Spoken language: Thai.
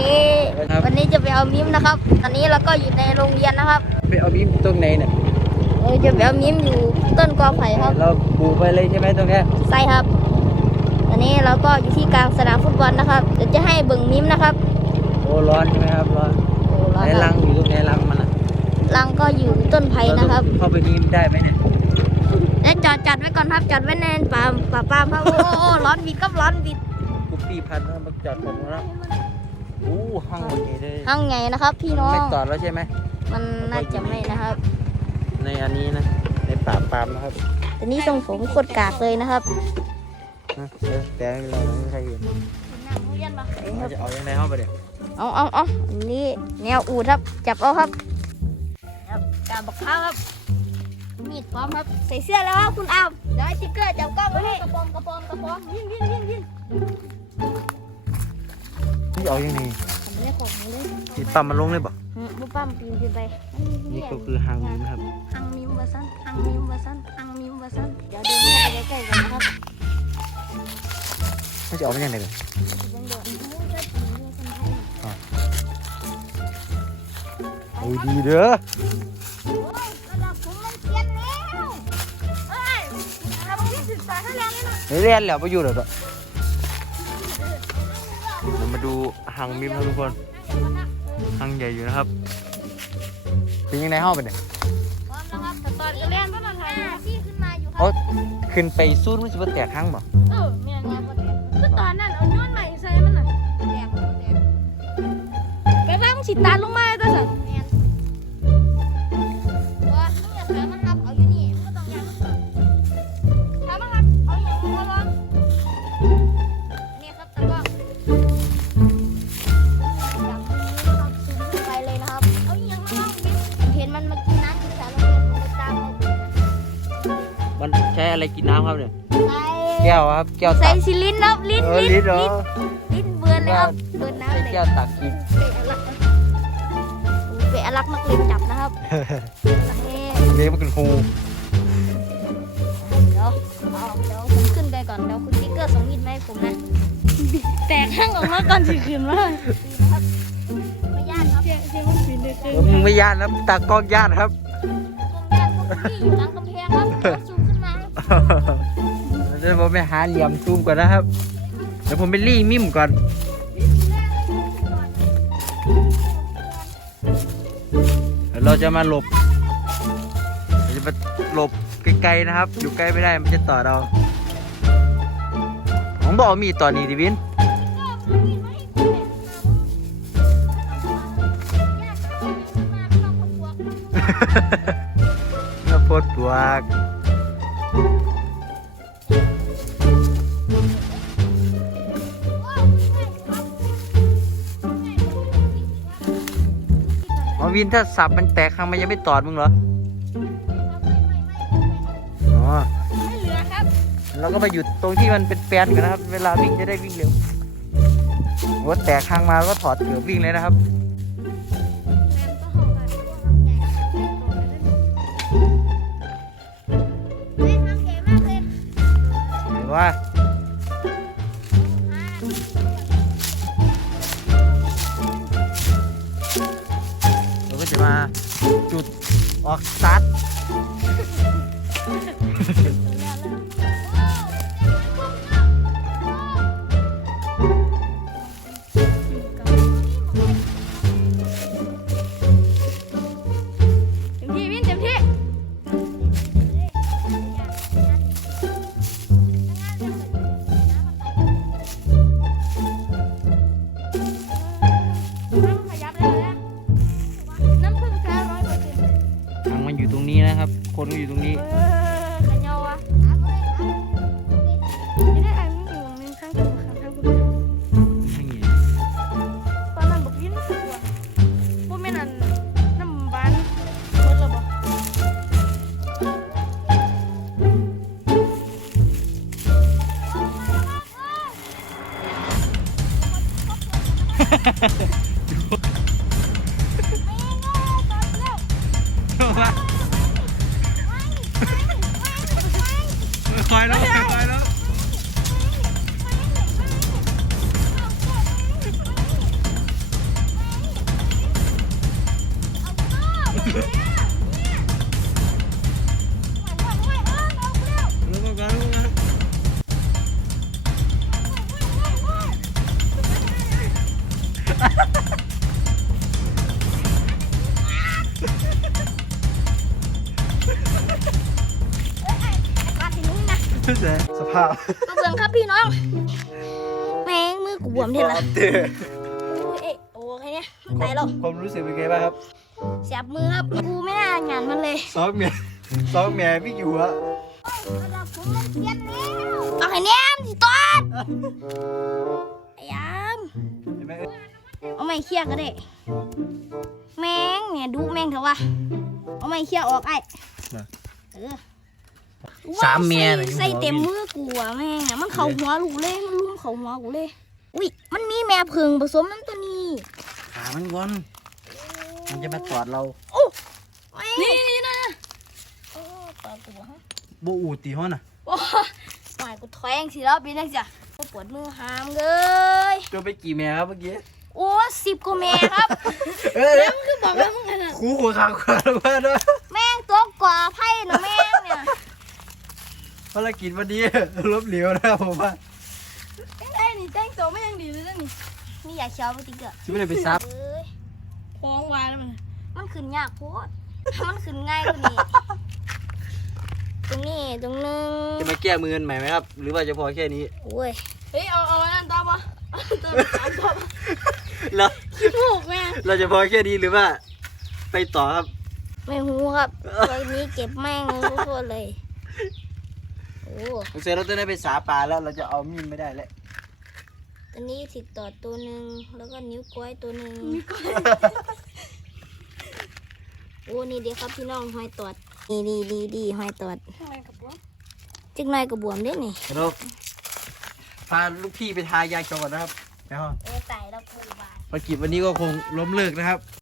นี้ครับ วันนี้จะไปเอามิมนะครับ ตอนนี้เราก็อยู่ในโรงเรียนนะครับไปเอาบีมตรงไหนเนี่ยเออจะไปเอามิมอยู่ต้นกอไผ่ครับเราปูไปเลยใช่ไหมตรงเนี้ยใช่ครับ ตอนนี้เราก็อยู่ที่กลางสนามฟุตบอลนะครับเดี๋ยวจะให้เบิ่งมิมนะครับโอ้ร้อนใช่ไหมครับร้อนโอ้ร้อนไหนครัรับงอยู่ตรงไหนรังมันอะรังก็อยู่ต้นไผ่นะครับ เาเข้าไปนี่ได้ไหมเนี่ยและจอดจัดไว้ก่อนครับจอดไว้ในป่าป่าปามครับโอ้โอ้โอ้ร้อนบิดครับร้อนบิดกุปปี้พันธุ์มาจอดผมแล้วโอ้ห้างวันนี้เลยห้างไงนะครับ พี่น้องไม่จอดแล้วใช่ไหมมันน่าจะไม่นะครับ ในอันนี้นะ ในป่าปาล์มนะครับแต่นี่ทรงผมโคตรกากเลยนะครับนะเออแต่ไม่เป็นไรไม่มีใครเห็นเราจะเอายังไงเข้าไปเดี๋ยวเอาเอาเอาอันนี้แนวอูดครับ จับเอาครับครับกาบบักข้าวครับมีดพร้อมครับ ใส่เสื้อแล้วครับคุณอ้าวเดี๋ยวให้ติ๊กเกอร์จับกล้องไว้ให้กระปอมกระปอมกระปอมยิงยิงยิงยิงนี่ เอายังไงผมไม่ได้ของผมเลยติดปั๊มมันลงเลยบ่อืมบุป้ามปีนขึ้นไปนี่ก็คือหางนี้นะครับหังมิวเวอร์ซันหังมิวเวอร์ซันหังมิวเวอร์ซันเดี๋ยวเดินเข้าไปใกล้ๆกันนะครับไม่จะเอาไปยังไงเลยยังโดดโอ้ยได้ปีนด้วยคนไทยโอ้ยดีเด้อโอ้ยระดับผมมันเปลี่ยนแล้วเอ้ยระดับที่ศึกษาให้แรงเลยนะไม่เรียนแล้วไปอยู่เดี๋ยวเรา มาดูหางมิมนะทุกคนหางใหญ่อยู่นะครับเป็นยังไงเข้าไปเนี่ยพร้อมแล้วครับแต่ตอนก็เล่นก็ตอนไทยที่ขึ้นมาอยู่ครัโอ้บขึ้นไปสู้มันจะมาแตกข้างบ่เออเมียนมาคือตอนนั้นเอาย้อนใหม่ใส่มันน่ะแตกแตกไปบ้างสิตาลงมาตัวสันเมียนว่ มเห็นมันมากินน้ำที่สระโรงเรียนผมเลยตามเอามันใช้อะไรกินน้ำครับเนี่ย ใส่แก้วครับ แก้วใส่ตักซิลินครับลิ้นเออลิ้นลิ้นเหรอลิ้นเบือนเลยครับเบือนน้ำใช้เลยแก้วตักกิน เปะอลักนักเรียนจับนะครับนี่เลี้ยงมันเป็นหูเดี๋ยวเอาเดี๋ยวผมขึ้นไปก่อนเดี๋ยวคุณติ๊กเกอร์ส่งมิดมาให้ผมนะแตกข้างออกมาก่อนสิคืนมาไม่ยากครับเสียงเสียงมัน ปีนเดือดเออมึงไม่ย่านนะตากล้องย่านครับผมยากพวกพี่อยู่หลังกำแพงครับเดี๋ยวซูมขึ้นมาให้เดี๋ยวผมไปหาเหลี่ยมซูมก่อนนะครับ เดี๋ยวผมไปรี่มิมก่อนเดี๋ยวเราจะมาหลบเราจะมาหลบไกลๆนะครับ อยู่ใกล้ไม่ได้มันจะต่อเราผมบอกว่ามีต่อนี้ดิวิน มาโพดปวกเอาวินถ้าสับมันแตกข้างมันยังไม่ตอดมึงเหรอ อ๋อ ไม่เหลือครับเราก็มาอยู่ตรงที่มันเป็นแปลนกันนะครับ เวลาวิ่งจะได้วิ่งเร็วหัวแตกข้างมาแล้วก็ถอดเกือบวิ่งเลยนะครับ ว่าเราก็จะมาจุดออกสต อยู่ตรงนี้นะครับ คนก็อยู่ตรงนี้ไม่เงี้ ล้วก็กันแล้วก็กันสภาพมาเบิ่งครับพี่น้อง แม่งมือกูบวมเท่าไหร่เตือเอ๊ะโอ้แค่เนี้ยมันตายแล้ว ความรู้สึกเป็นไงบ้างครับ เสียบมือครับกูไม่น่างานมันเลยซ้อมเมียซ้อมเมียพี่อยู่อะระดับผมมันเปลี่ยนแล้วเอาให้แนมสิตอดไอ้ยามเห็นไหมเอ้ยเอาไม่เคลียร์ก็ได้แม่งเนี่ยดูแม่งเถอะวะเอาไม่เคลียร์ออกไอ้เออสามเมียใส่น่ะใส่เต็มมือกูอะแม่งอะมันเข่าหัวลูกเลยมันลุ่มเข่าหัวกูเลยอุ้ยมันมีแม่เพิงผสมน้ำตัวนี้ขามันงอน มันจะมาตอดเรานี่นี่นะโอ้ตากูฮะโบอูตีห้อน่ะโอ้หมายกูแทงสิแล้วปีนักจ้ะกูปวดมือหามเลยตัวไปกี่เมียครับเมื่อกี้โอ้สิบกว่าแม่ครับเอ้ยแล้วคือบอกว่ามึงขนาดครูหัวขาขาดมาด้วยแม่งตัวกว่าไพ่นะแม่งเนี่ยภารกิจวันนี้ลบเหลวนะครับผมว่าแต้งได้นี่แต้งตัวไม่ยังดีเลยนะนี่นี่อยากเชียวไปติ๊กเกอร์ชิไม่ได้ไปซับ เอ้ยฟ้องวายแล้วมันมันขึ้นยากโคตรมันขึ้นง่ายกว่านี้ ตรงนี้ตรงนึงจะมาแก้มือกันใหม่ไหมครับ หรือว่าจะพอแค่นี้โอ้ยเฮ้ยเอาเอานั่นต่อปะตัวสามต่อปะแล้วขี้มูกแม่เราจะพอแค่นี้หรือว่า ไปต่อครับ ไม่หูครับวันนี้เก็บแม่งทุกคนเลยโอ้เสร็จเราจะได้ไปสาปลาแล้วเราจะเอามีดไม่ได้แล้ว ตัวนี้สิต่อตัวหนึ่งแล้วก็นิ้วก้อยตัวหนึ่งโอ้นี่เดี๋ยวครับพี่น้องหอยตอดดีดีดีดีหอยตอดจิกหน่อยกับบวมด้วยนี่เราพาลูกพี่ไปทายาชก่อนนะครับแล้วเอใส่แล้วกูบานภารกิจวันนี้ก็คงล้มเลิกนะครับ